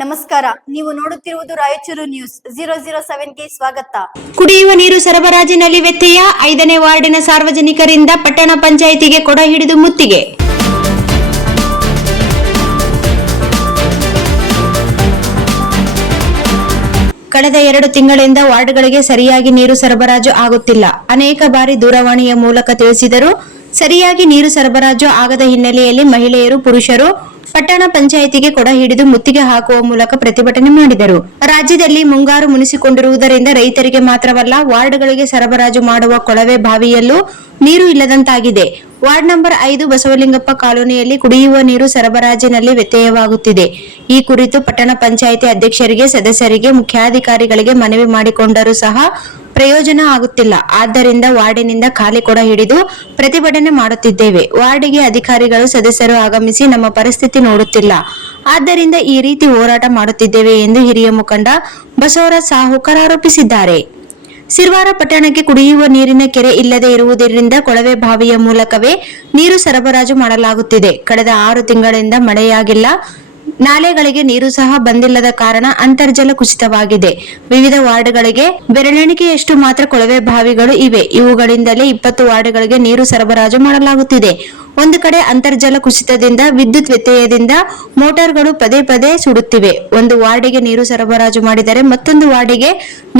ನಮಸ್ಕಾರ, ನೀವು ನೋಡುತ್ತಿರುವುದು ರಾಯಚೂರು ನ್ಯೂಸ್ 007ಗೆ ಸ್ವಾಗತ. ಕುಡಿಯುವ ನೀರು ಸರಬರಾಜಿನಲ್ಲಿ ವ್ಯತ್ಯಯ, 5ನೇ ವಾರ್ಡಿನ ಸಾರ್ವಜನಿಕರಿಂದ ಪಟ್ಟಣ ಪಂಚಾಯಿತಿಗೆ ಕೊಡ ಹಿಡಿದು ಮುತ್ತಿಗೆ. ಕಳೆದ 2 ತಿಂಗಳಿಂದ ವಾರ್ಡ್ಗಳಿಗೆ ಸರಿಯಾಗಿ ನೀರು ಸರಬರಾಜು ಆಗುತ್ತಿಲ್ಲ. ಅನೇಕ ಬಾರಿ ದೂರವಾಣಿಯ ಮೂಲಕ ತಿಳಿಸಿದರೂ ಸರಿಯಾಗಿ ನೀರು ಸರಬರಾಜು ಆಗದ ಹಿನ್ನೆಲೆಯಲ್ಲಿ ಮಹಿಳೆಯರು, ಪುರುಷರು ಪಟ್ಟಣ ಪಂಚಾಯಿತಿಗೆ ಕೊಡ ಹಿಡಿದು ಮುತ್ತಿಗೆ ಹಾಕುವ ಮೂಲಕ ಪ್ರತಿಭಟನೆ ಮಾಡಿದರು. ರಾಜ್ಯದಲ್ಲಿ ಮುಂಗಾರು ಮುನಿಸಿಕೊಂಡಿರುವುದರಿಂದ ರೈತರಿಗೆ ಮಾತ್ರವಲ್ಲ, ವಾರ್ಡ್ಗಳಿಗೆ ಸರಬರಾಜು ಮಾಡುವ ಕೊಳವೆ ಬಾವಿಯಲ್ಲೂ ನೀರು ಇಲ್ಲದಂತಾಗಿದೆ. ವಾರ್ಡ್ ನಂಬರ್ 5 ಬಸವಲಿಂಗಪ್ಪ ಕಾಲೋನಿಯಲ್ಲಿ ಕುಡಿಯುವ ನೀರು ಸರಬರಾಜಿನಲ್ಲಿ ವ್ಯತ್ಯಯವಾಗುತ್ತಿದೆ. ಈ ಕುರಿತು ಪಟ್ಟಣ ಪಂಚಾಯಿತಿ ಅಧ್ಯಕ್ಷರಿಗೆ, ಸದಸ್ಯರಿಗೆ, ಮುಖ್ಯಾಧಿಕಾರಿಗಳಿಗೆ ಮನವಿ ಮಾಡಿಕೊಂಡರೂ ಸಹ ಪ್ರಯೋಜನ ಆಗುತ್ತಿಲ್ಲ. ಆದ್ದರಿಂದ ವಾರ್ಡಿನಿಂದ ಖಾಲಿ ಕೊಡ ಹಿಡಿದು ಪ್ರತಿಭಟನೆ ಮಾಡುತ್ತಿದ್ದೇವೆ. ವಾರ್ಡಿಗೆ ಅಧಿಕಾರಿಗಳು, ಸದಸ್ಯರು ಆಗಮಿಸಿ ನಮ್ಮ ಪರಿಸ್ಥಿತಿ ನೋಡುತ್ತಿಲ್ಲ. ಆದ್ದರಿಂದ ಈ ರೀತಿ ಹೋರಾಟ ಮಾಡುತ್ತಿದ್ದೇವೆ ಎಂದು ಹಿರಿಯ ಮುಖಂಡ ಬಸವರಾಜ್ ಸಾಹುಕಾರ್ ಆರೋಪಿಸಿದ್ದಾರೆ. ಸಿರವಾರ ಪಟ್ಟಣಕ್ಕೆ ಕುಡಿಯುವ ನೀರಿನ ಕೆರೆ ಇಲ್ಲದೆ ಇರುವುದರಿಂದ ಕೊಳವೆ ಬಾವಿಯ ಮೂಲಕವೇ ನೀರು ಸರಬರಾಜು ಮಾಡಲಾಗುತ್ತಿದೆ. ಕಳೆದ 6 ತಿಂಗಳಿಂದ ಮಳೆಯಾಗಿಲ್ಲ. ನಾಲೆಗಳಿಗೆ ನೀರು ಸಹ ಬಂದಿಲ್ಲದ ಕಾರಣ ಅಂತರ್ಜಲ ಕುಸಿತವಾಗಿದೆ. ವಿವಿಧ ವಾರ್ಡ್ಗಳಿಗೆ ಬೆರಳೆಣಿಕೆಯಷ್ಟು ಮಾತ್ರ ಕೊಳವೆ ಬಾವಿಗಳು ಇವೆ. ಇವುಗಳಿಂದಲೇ 20 ವಾರ್ಡ್ಗಳಿಗೆ ನೀರು ಸರಬರಾಜು ಮಾಡಲಾಗುತ್ತಿದೆ. ಒಂದು ಕಡೆ ಅಂತರ್ಜಲ ಕುಸಿತದಿಂದ, ವಿದ್ಯುತ್ ವ್ಯತ್ಯಯದಿಂದ ಮೋಟಾರ್ಗಳು ಪದೇ ಪದೇ ಸುಡುತ್ತಿವೆ. ಒಂದು ವಾರ್ಡಿಗೆ ನೀರು ಸರಬರಾಜು ಮಾಡಿದರೆ ಮತ್ತೊಂದು ವಾರ್ಡಿಗೆ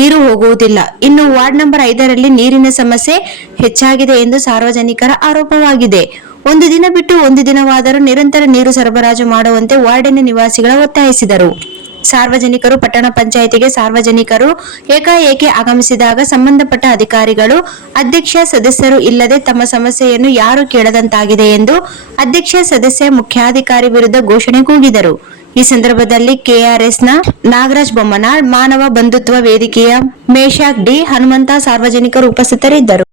ನೀರು ಹೋಗುವುದಿಲ್ಲ. ಇನ್ನು ವಾರ್ಡ್ ನಂಬರ್ 5ರಲ್ಲಿ ನೀರಿನ ಸಮಸ್ಯೆ ಹೆಚ್ಚಾಗಿದೆ ಎಂದು ಸಾರ್ವಜನಿಕರ ಆರೋಪವಾಗಿದೆ. ಒಂದು ದಿನ ಬಿಟ್ಟು ಒಂದು ದಿನವಾದರೂ ನಿರಂತರ ನೀರು ಸರಬರಾಜು ಮಾಡುವಂತೆ ವಾರ್ಡಿನ ನಿವಾಸಿಗಳ ಒತ್ತಾಯಿಸಿದರು. ಸಾರ್ವಜನಿಕರು ಪಟ್ಟಣ ಪಂಚಾಯಿತಿಗೆ ಸಾರ್ವಜನಿಕರು ಏಕಾಏಕಿ ಆಗಮಿಸಿದಾಗ ಸಂಬಂಧಪಟ್ಟ ಅಧಿಕಾರಿಗಳು, ಅಧ್ಯಕ್ಷ, ಸದಸ್ಯರು ಇಲ್ಲದೆ ತಮ್ಮ ಸಮಸ್ಯೆಯನ್ನು ಯಾರು ಕೇಳದಂತಾಗಿದೆ ಎಂದು ಅಧ್ಯಕ್ಷ, ಸದಸ್ಯ, ಮುಖ್ಯಾಧಿಕಾರಿ ವಿರುದ್ಧ ಘೋಷಣೆ ಕೂಗಿದರು. ಈ ಸಂದರ್ಭದಲ್ಲಿ ಕೆಆರ್ಎಸ್ನ ನಾಗರಾಜ್ ಬೊಮ್ಮನಾಳ್, ಮಾನವ ಬಂಧುತ್ವ ವೇದಿಕೆಯ ಮೇಷಾಕ್ ಡಿ, ಹನುಮಂತ ಸಾರ್ವಜನಿಕರು ಉಪಸ್ಥಿತರಿದ್ದರು.